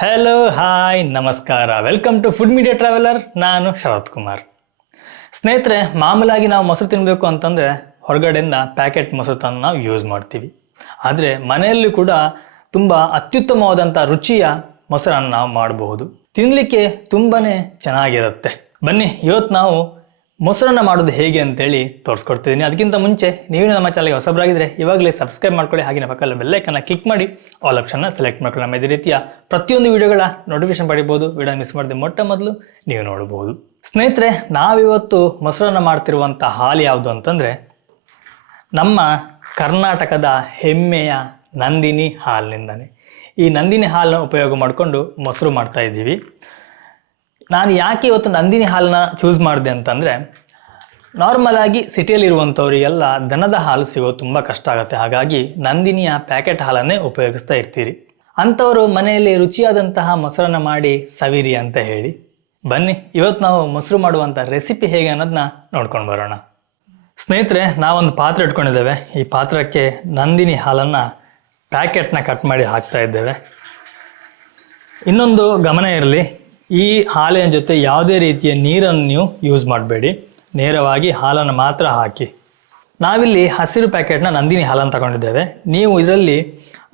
Hello hi ನಮಸ್ಕಾರ. Welcome to food media traveller ನಾನು ಶರತ್ ಕುಮಾರ್. ಸ್ನೇಹಿತರೆ, ಮಾಮೂಲಾಗಿ ನಾವು ಮೊಸರು ತಿನ್ನಬೇಕು ಅಂತಂದರೆ ಹೊರಗಡೆಯಿಂದ ಪ್ಯಾಕೆಟ್ ಮೊಸರು ತಂದು ನಾವು ಯೂಸ್ ಮಾಡ್ತೀವಿ. ಆದರೆ ಮನೆಯಲ್ಲಿ ಕೂಡ ತುಂಬ ಅತ್ಯುತ್ತಮವಾದಂಥ ರುಚಿಯ ಮೊಸರನ್ನು ನಾವು ಮಾಡಬಹುದು. ತಿನ್ನಲಿಕ್ಕೆ ತುಂಬಾ ಚೆನ್ನಾಗಿರುತ್ತೆ. ಬನ್ನಿ ಇವತ್ತು ನಾವು ಮೊಸರನ್ನ ಮಾಡೋದು ಹೇಗೆ ಅಂತೇಳಿ ತೋರಿಸ್ಕೊಡ್ತಿದ್ದೀನಿ. ಅದಕ್ಕಿಂತ ಮುಂಚೆ ನೀವು ನಮ್ಮ ಚಾನಲ್ಗೆ ಹೊಸಬರಾಗಿದ್ದರೆ ಇವಾಗಲೇ ಸಬ್ಸ್ಕ್ರೈಬ್ ಮಾಡ್ಕೊಳ್ಳಿ. ಹಾಗೆ ಪಕ್ಕದಲ್ಲಿ ಬೆಲ್ಲೈಕನ್ನ ಕ್ಲಿಕ್ ಮಾಡಿ ಆಲ್ ಆಪ್ಷನ್ನ ಸೆಲೆಕ್ಟ್ ಮಾಡ್ಕೊಳ್ಳಿ. ನಮ್ಮ ಇದೇ ರೀತಿಯ ಪ್ರತಿಯೊಂದು ವಿಡಿಯೋಗಳ ನೋಟಿಫಿಕೇಶನ್ ಪಡಿಬೋದು. ವಿಡಿಯೋ ಮಿಸ್ ಮಾಡಿದೆ ಮೊಟ್ಟ ಮೊದಲು ನೀವು ನೋಡಬಹುದು ಸ್ನೇಹಿತರೆ, ನಾವಿವತ್ತು ಮೊಸರನ್ನ ಮಾಡ್ತಿರುವಂಥ ಹಾಲು ಯಾವುದು ಅಂತಂದರೆ ನಮ್ಮ ಕರ್ನಾಟಕದ ಹೆಮ್ಮೆಯ ನಂದಿನಿ ಹಾಲಿನಿಂದನೇ. ಈ ನಂದಿನಿ ಹಾಲನ್ನ ಉಪಯೋಗ ಮಾಡಿಕೊಂಡು ಮೊಸರು ಮಾಡ್ತಾ ಇದ್ದೀವಿ. ನಾನು ಯಾಕೆ ಇವತ್ತು ನಂದಿನಿ ಹಾಲನ್ನ ಚೂಸ್ ಮಾಡಿದೆ ಅಂತಂದರೆ ನಾರ್ಮಲ್ ಆಗಿ ಸಿಟಿಯಲ್ಲಿರುವಂಥವರಿಗೆಲ್ಲ ದನದ ಹಾಲು ಸಿಗೋದು ತುಂಬ ಕಷ್ಟ ಆಗುತ್ತೆ. ಹಾಗಾಗಿ ನಂದಿನಿಯ ಪ್ಯಾಕೆಟ್ ಹಾಲನ್ನೇ ಉಪಯೋಗಿಸ್ತಾ ಇರ್ತೀರಿ. ಅಂಥವರು ಮನೆಯಲ್ಲಿ ರುಚಿಯಾದಂತಹ ಮೊಸರನ್ನ ಮಾಡಿ ಸವಿರಿ ಅಂತ ಹೇಳಿ, ಬನ್ನಿ, ಇವತ್ತು ನಾವು ಮೊಸರು ಮಾಡುವಂಥ ರೆಸಿಪಿ ಹೇಗೆ ಅನ್ನೋದನ್ನ ನೋಡ್ಕೊಂಡು ಬರೋಣ. ಸ್ನೇಹಿತರೆ, ನಾವೊಂದು ಪಾತ್ರೆ ಇಟ್ಕೊಂಡಿದ್ದೇವೆ. ಈ ಪಾತ್ರಕ್ಕೆ ನಂದಿನಿ ಹಾಲನ್ನು ಪ್ಯಾಕೆಟ್ನ ಕಟ್ ಮಾಡಿ ಹಾಕ್ತಾ ಇದ್ದೇವೆ. ಇನ್ನೊಂದು ಗಮನ ಇರಲಿ. ಈ ಹಾಲಿನ ಜೊತೆ ಯಾವುದೇ ರೀತಿಯ ನೀರನ್ನು ನೀವು ಯೂಸ್ ಮಾಡಬೇಡಿ. ನೇರವಾಗಿ ಹಾಲನ್ನು ಮಾತ್ರ ಹಾಕಿ. ನಾವಿಲ್ಲಿ ಹಸಿರು ಪ್ಯಾಕೆಟ್ನ ನಂದಿನಿ ಹಾಲನ್ನು ತಗೊಂಡಿದ್ದೇವೆ. ನೀವು ಇದರಲ್ಲಿ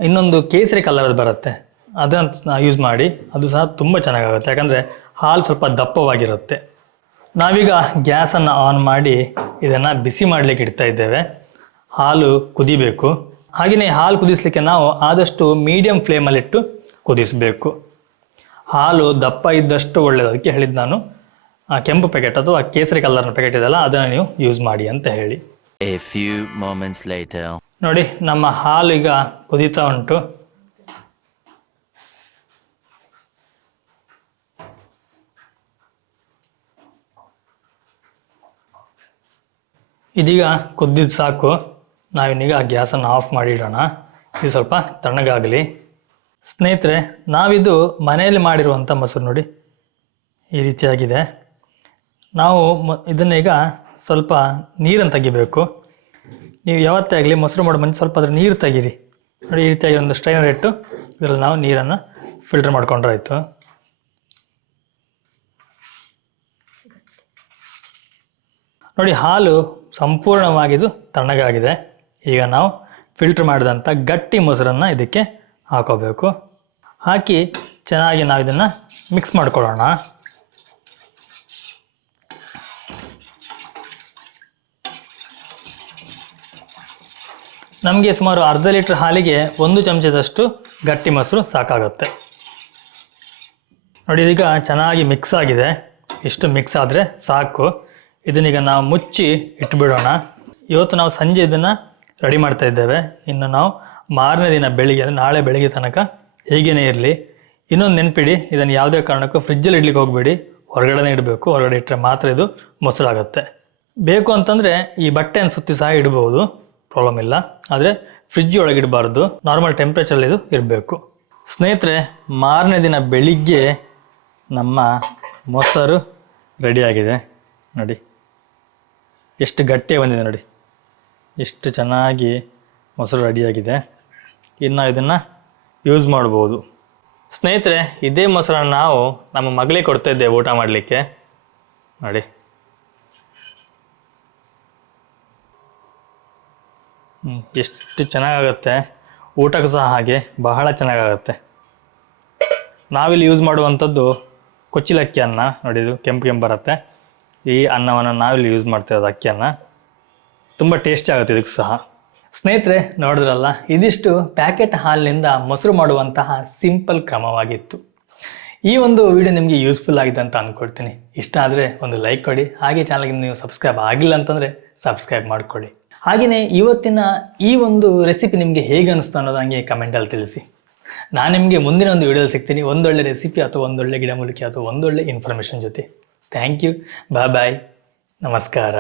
ಇನ್ನೊಂದು ಕೇಸರಿ ಕಲರ್ ಬರುತ್ತೆ. ಅದನ್ನು ಯೂಸ್ ಮಾಡಿ, ಅದು ಸಹ ತುಂಬ ಚೆನ್ನಾಗಾಗುತ್ತೆ. ಯಾಕಂದರೆ ಹಾಲು ಸ್ವಲ್ಪ ದಪ್ಪವಾಗಿರುತ್ತೆ. ನಾವೀಗ ಗ್ಯಾಸನ್ನು ಆನ್ ಮಾಡಿ ಇದನ್ನು ಬಿಸಿ ಮಾಡಲಿಕ್ಕೆ ಇಡ್ತಾ ಇದ್ದೇವೆ. ಹಾಲು ಕುದಿಬೇಕು. ಹಾಗೆಯೇ ಹಾಲು ಕುದಿಸಲಿಕ್ಕೆ ನಾವು ಆದಷ್ಟು ಮೀಡಿಯಂ ಫ್ಲೇಮಲ್ಲಿಟ್ಟು ಕುದಿಸಬೇಕು. ಹಾಲು ದಪ್ಪ ಇದ್ದಷ್ಟು ಒಳ್ಳೆಯದು ಅದಕ್ಕೆ ಹೇಳಿದ್ದು ನಾನು ಆ ಕೆಂಪು ಪ್ಯಾಕೆಟ್ ಅಥವಾ ಕೇಸರಿ ಕಲರ್ನ ಪ್ಯಾಕೆಟ್ ಇದೆಯಲ್ಲ ಅದನ್ನು ನೀವು ಯೂಸ್ ಮಾಡಿ ಅಂತ ಹೇಳಿ. A few moments. ನೋಡಿ ನಮ್ಮ ಹಾಲು ಈಗ ಕುದೀತಾ ಉಂಟು. ಇದೀಗ ಕುದ್ದಿದ್ದು ಸಾಕು. ನಾವಿನ್ನೀಗ ಗ್ಯಾಸನ್ನು ಆಫ್ ಮಾಡಿಡೋಣ. ಇದು ಸ್ವಲ್ಪ ತಣ್ಣಗಾಗಲಿ. ಸ್ನೇಹಿತರೆ, ನಾವಿದು ಮನೆಯಲ್ಲಿ ಮಾಡಿರುವಂಥ ಮೊಸರು ನೋಡಿ. ಈ ರೀತಿಯಾಗಿದೆ. ನಾವು ಮ, ಇದನ್ನೀಗ ಸ್ವಲ್ಪ ನೀರನ್ನು ತೆಗಿಬೇಕು. ನೀವು ಯಾವತ್ತೇ ಆಗಲಿ ಮೊಸರು ಮಾಡೋ ಮನೆ ಸ್ವಲ್ಪ ಅದ್ರ ನೀರು ತೆಗೀರಿ. ನೋಡಿ, ಈ ರೀತಿಯಾಗಿ ಒಂದು ಸ್ಟ್ರೈನರ್ ಇಟ್ಟು ಇದರಲ್ಲಿ ನಾವು ನೀರನ್ನು ಫಿಲ್ಟರ್ ಮಾಡ್ಕೊಂಡ್ರಾಯ್ತು. ನೋಡಿ, ಹಾಲು ಸಂಪೂರ್ಣವಾಗಿದು ತಣ್ಣಗಾಗಿದೆ. ಈಗ ನಾವು ಫಿಲ್ಟರ್ ಮಾಡಿದಂಥ ಗಟ್ಟಿ ಮೊಸರನ್ನು ಇದಕ್ಕೆ ಹಾಕೋಬೇಕು. ಹಾಕಿ ಚೆನ್ನಾಗಿ ನಾವು ಇದನ್ನು ಮಿಕ್ಸ್ ಮಾಡ್ಕೊಳ್ಳೋಣ. ನಮಗೆ ಸುಮಾರು ಅರ್ಧ ಲೀಟ್ರ್ ಹಾಲಿಗೆ ಒಂದು ಚಮಚದಷ್ಟು ಗಟ್ಟಿ ಮೊಸರು ಸಾಕಾಗುತ್ತೆ. ನೋಡಿ, ಇದೀಗ ಚೆನ್ನಾಗಿ ಮಿಕ್ಸ್ ಆಗಿದೆ. ಇಷ್ಟು ಮಿಕ್ಸ್ ಆದರೆ ಸಾಕು. ಇದನ್ನೀಗ ನಾವು ಮುಚ್ಚಿ ಇಟ್ಬಿಡೋಣ. ಇವತ್ತು ನಾವು ಸಂಜೆ ಇದನ್ನು ರೆಡಿ ಮಾಡ್ತಾ ಇದ್ದೇವೆ. ಇನ್ನು ನಾವು ಮಾರನೇ ದಿನ ಬೆಳಿಗ್ಗೆ, ಅಂದರೆ ನಾಳೆ ಬೆಳಿಗ್ಗೆ ತನಕ ಹೀಗೇನೇ ಇರಲಿ. ಇನ್ನೊಂದು ನೆನಪಿಡಿ, ಇದನ್ನು ಯಾವುದೇ ಕಾರಣಕ್ಕೂ ಫ್ರಿಜ್ಜಲ್ಲಿ ಇಡ್ಲಿಕ್ಕೆ ಹೋಗಬೇಡಿ. ಹೊರಗಡೆನೇ ಇಡಬೇಕು, ಹೊರಗಡೆ ಇಟ್ಟರೆ ಮಾತ್ರ ಇದು ಮೊಸರಾಗುತ್ತೆ. ಬೇಕು ಅಂತಂದರೆ ಈ ಬಟ್ಟೆಯನ್ನು ಸುತ್ತಿ ಸಹ ಇಡಬಹುದು ಪ್ರಾಬ್ಲಮ್ ಇಲ್ಲ. ಆದರೆ ಫ್ರಿಜ್ ಒಳಗೆ ಇಡಬಾರ್ದು ನಾರ್ಮಲ್ ಟೆಂಪ್ರೇಚರಲ್ಲಿ ಇದು ಇರಬೇಕು. ಸ್ನೇಹಿತರೆ, ಮಾರನೇ ದಿನ ಬೆಳಿಗ್ಗೆ ನಮ್ಮ ಮೊಸರು ರೆಡಿಯಾಗಿದೆ ನೋಡಿ, ಎಷ್ಟು ಗಟ್ಟಿ ಬಂದಿದೆ ನೋಡಿ. ಎಷ್ಟು ಚೆನ್ನಾಗಿ ಮೊಸರು ರೆಡಿಯಾಗಿದೆ ಇನ್ನು ಇದನ್ನು ಯೂಸ್ ಮಾಡ್ಬೋದು. ಸ್ನೇಹಿತರೆ, ಇದೇ ಮೊಸರನ್ನು ನಾವು ನಮ್ಮ ಮಗಳಿಗೆ ಕೊಡ್ತಾ ಊಟ ಮಾಡಲಿಕ್ಕೆ. ನೋಡಿ. ಎಷ್ಟು ಚೆನ್ನಾಗಾಗುತ್ತೆ. ಊಟಕ್ಕೂ ಸಹ ಹಾಗೆ ಬಹಳ ಚೆನ್ನಾಗಾಗುತ್ತೆ. ನಾವಿಲ್ಲಿ ಯೂಸ್ ಮಾಡುವಂಥದ್ದು ಕೊಚ್ಚಿಲಕ್ಕಿ ಅನ್ನ. ನೋಡಿ, ಇದು ಕೆಂಪು ಕೆಂಪು ಬರುತ್ತೆ. ಈ ಅನ್ನವನ್ನು ನಾವಿಲ್ಲಿ ಯೂಸ್ ಮಾಡ್ತಿರೋದು ಅಕ್ಕಿಯನ್ನು ತುಂಬ ಟೇಸ್ಟಿ ಆಗುತ್ತೆ ಇದಕ್ಕೆ ಸಹ. ಸ್ನೇಹಿತರೆ, ನೋಡಿದ್ರಲ್ಲ, ಇದಿಷ್ಟು ಪ್ಯಾಕೆಟ್ ಹಾಲಿನಿಂದ ಮೊಸರು ಮಾಡುವಂತಹ ಸಿಂಪಲ್ ಕ್ರಮವಾಗಿತ್ತು. ಈ ಒಂದು ವಿಡಿಯೋ ನಿಮಗೆ ಯೂಸ್ಫುಲ್ ಆಗಿದೆ ಅಂತ ಅಂದ್ಕೊಳ್ತೀನಿ ಇಷ್ಟ ಆದರೆ ಒಂದು ಲೈಕ್ ಕೊಡಿ, ಹಾಗೆ ಚಾನಲ್ಗೆ ನೀವು ಸಬ್ಸ್ಕ್ರೈಬ್ ಆಗಿಲ್ಲ ಅಂತಂದರೆ ಸಬ್ಸ್ಕ್ರೈಬ್ ಮಾಡಿಕೊಡಿ ಹಾಗೆಯೇ ಇವತ್ತಿನ ಈ ಒಂದು ರೆಸಿಪಿ ನಿಮಗೆ ಹೇಗೆ ಅನಿಸ್ತು ಅನ್ನೋದು ಹಂಗೆ ಕಮೆಂಟಲ್ಲಿ ತಿಳಿಸಿ. ನಾನು ನಿಮಗೆ ಮುಂದಿನ ಒಂದು ವಿಡಿಯೋ ಸಿಗ್ತೀನಿ, ಒಂದೊಳ್ಳೆ ರೆಸಿಪಿ ಅಥವಾ ಒಂದೊಳ್ಳೆ ಗಿಡಮೂಲಿಕೆ ಅಥವಾ ಒಂದೊಳ್ಳೆ ಇನ್ಫಾರ್ಮೇಷನ್ ಜೊತೆ. ಥ್ಯಾಂಕ್ ಯು ಬಾಯ್ ಬಾಯ್ ನಮಸ್ಕಾರ.